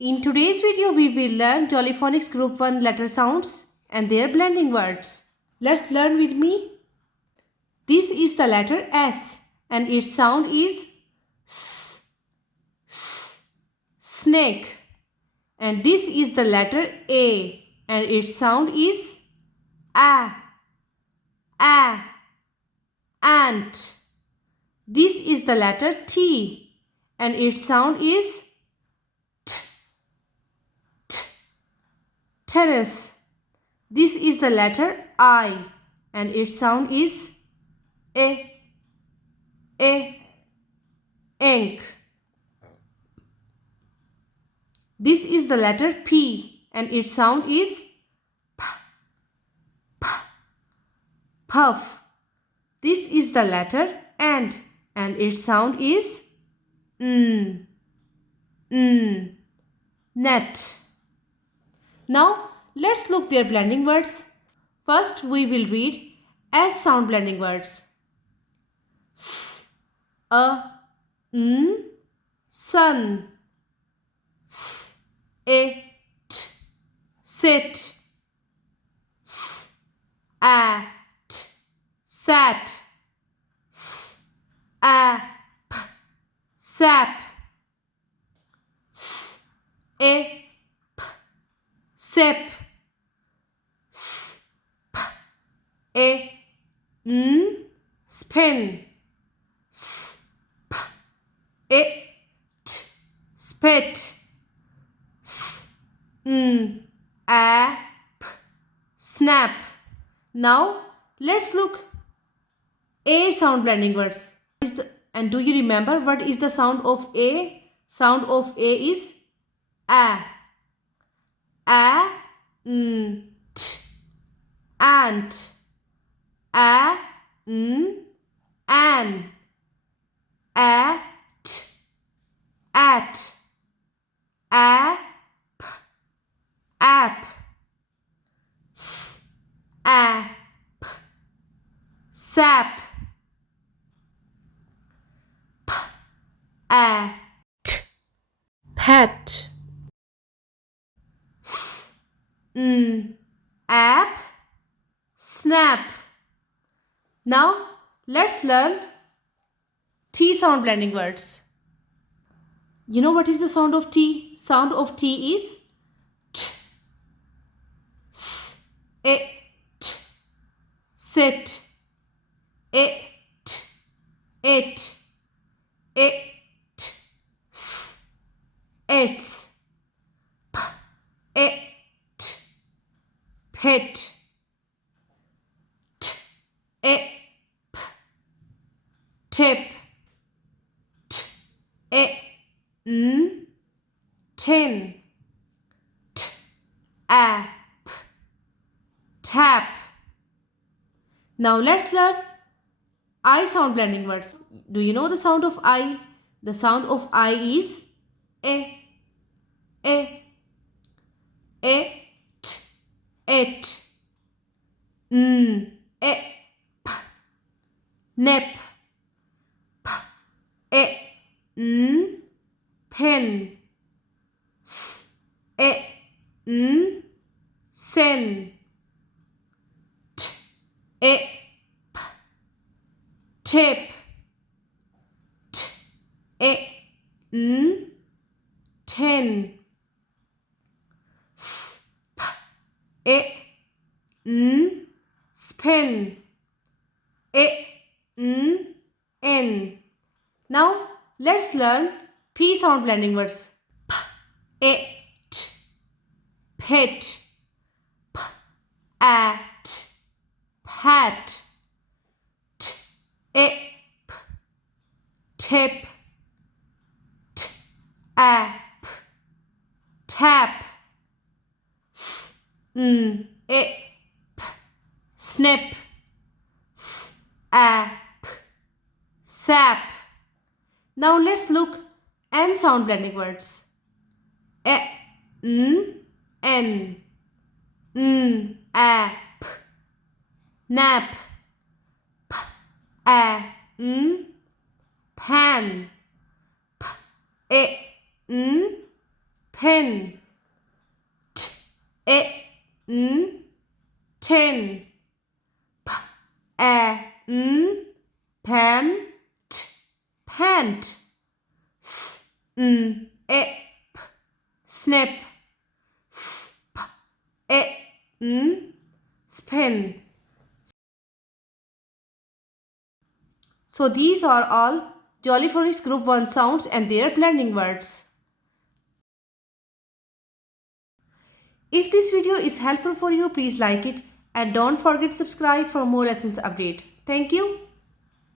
In today's video, we will learn Jollyphonics Group 1 letter sounds and their blending words. Let's learn with me. This is the letter S and its sound is S, S, snake. And this is the letter A and its sound is A, ant. This is the letter T and its sound is T, T, terrace. This is the letter I and its sound is A, ink. This is the letter P and its sound is P, P, puff. This is the letter and its sound is net. Now let's look their blending words. First we will read S sound blending words. S, sun. S, t, sit. S, at, sat. S, p, sap. S, p, sip. S, p, spin. S, p, spit. S, snap. Now let's look A sound blending words. And do you remember what is the sound of A? Sound of A is A. T, ant. An. At, at. App, app. Sap, sap. Pat, pet. App, snap. Now let's learn T sound blending words. You know what is the sound of T? Sound of T is T, S, t, sit, it, s, its, pit, tip, tin, app, tap. Now let's learn I sound blending words. Do you know the sound of I? The sound of I is a, it, p, nip, pen, sin, tip, tin, spin, in. Now let's learn P sound blending words. It, pit, at, pat, tip, tip, app, tap, snip, sap, sap. Now let's look N sound blending words. N, app, nap, pan, pen. T A N ten. P A N pant pant. S N A P snap. S P A N span. So these are all Jolly Phonics Group 1 sounds and their blending words. If this video is helpful for you, please like it and don't forget to subscribe for more lessons update. Thank you.